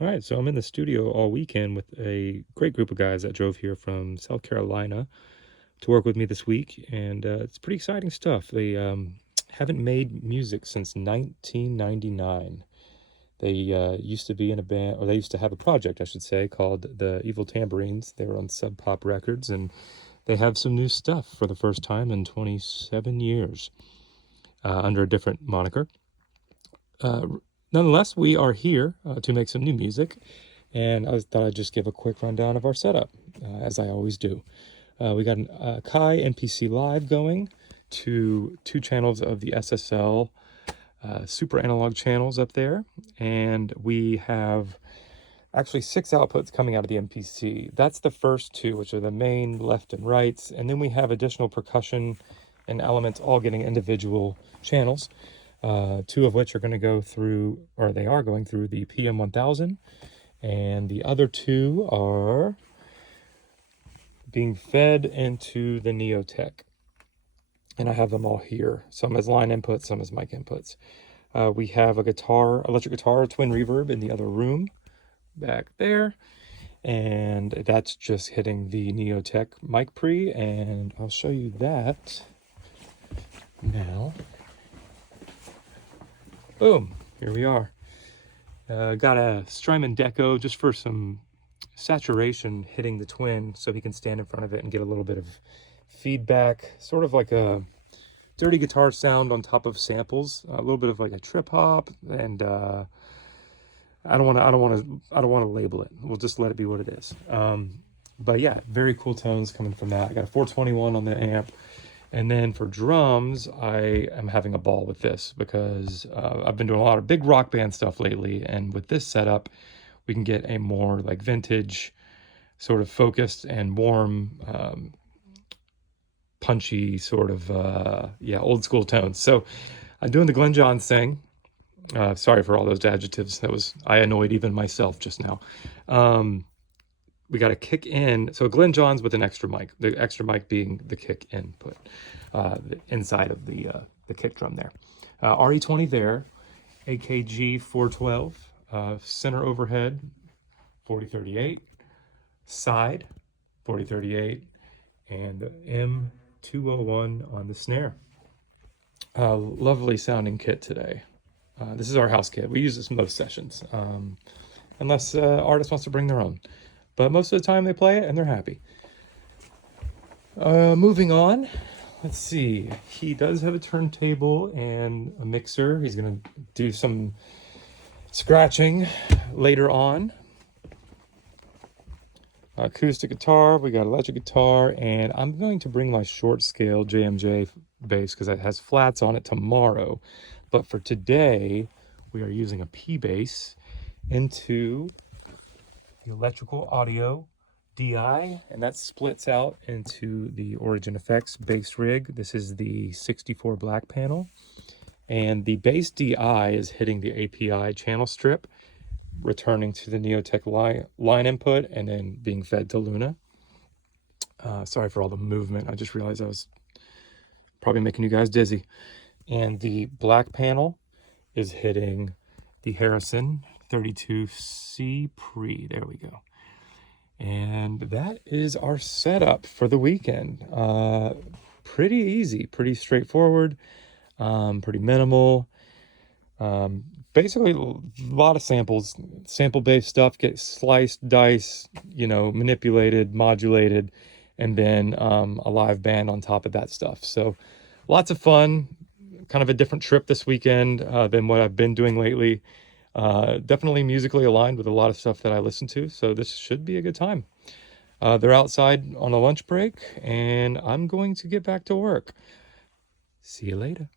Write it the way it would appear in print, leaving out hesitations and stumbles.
All right, so I'm in the studio all weekend with a great group of guys that drove here from South Carolina to work with me this week, and it's pretty exciting stuff. They haven't made music since 1999. They used to be in a band, or they used to have a project, I should say, called the Evil Tambourines. They were on SubPop Records, and they have some new stuff for the first time in 27 years under a different moniker. Uh, Nonetheless, we are here to make some new music, and thought I'd just give a quick rundown of our setup, as I always do. We got an Kai NPC Live going to two channels of the SSL super analog channels up there, and we have actually 6 outputs coming out of the MPC. That's the first two, which are the main left and rights, and then we have additional percussion and elements all getting individual channels. Two of which are going to go through, or they are going through the PM1000, and the other two are being fed into the Neotech. And I have them all here, some as line inputs, some as mic inputs. We have a electric guitar, twin reverb in the other room back there, and that's just hitting the Neotech mic pre, and I'll show you that now. Boom, here we are. Got a Strymon Deco just for some saturation hitting the twin so he can stand in front of it and get a little bit of feedback, sort of like a dirty guitar sound on top of samples, a little bit of like a trip hop, and I don't want to label it. We'll just let it be what it is. But yeah, very cool tones coming from that. I got a 421 on the amp. And then for drums, I am having a ball with this because I've been doing a lot of big rock band stuff lately. And with this setup, we can get a more like vintage, sort of focused and warm, punchy sort of, old school tones. So I'm doing the Glenn Johns thing. Sorry for all those adjectives. I annoyed even myself just now. We got a kick in. So Glenn Johns with an extra mic, the extra mic being the kick input, the inside of the kick drum there. RE20 there, AKG 412, center overhead 4038, side 4038, and M201 on the snare. Lovely sounding kit today. This is our house kit. We use this most sessions, unless artist wants to bring their own. But most of the time they play it and they're happy. Moving on, let's see. He does have a turntable and a mixer. He's going to do some scratching later on. Acoustic guitar, we got electric guitar, and I'm going to bring my short scale JMJ bass because it has flats on it tomorrow. But for today, we are using a P bass into the electrical audio DI, and that splits out into the Origin Effects bass rig. This is the 64 black panel, and the bass DI is hitting the API channel strip, returning to the Neotech line input, and then being fed to Luna. Sorry for all the movement. I just realized I was probably making you guys dizzy. And the black panel is hitting the Harrison 32C pre. There we go. And that is our setup for the weekend. Pretty easy, pretty straightforward, pretty minimal. Basically a lot of samples, sample-based stuff gets sliced, diced, manipulated, modulated, and then a live band on top of that stuff. So lots of fun, kind of a different trip this weekend than what I've been doing lately. Definitely musically aligned with a lot of stuff that I listen to, so this should be a good time. They're outside on a lunch break, and I'm going to get back to work. See you later.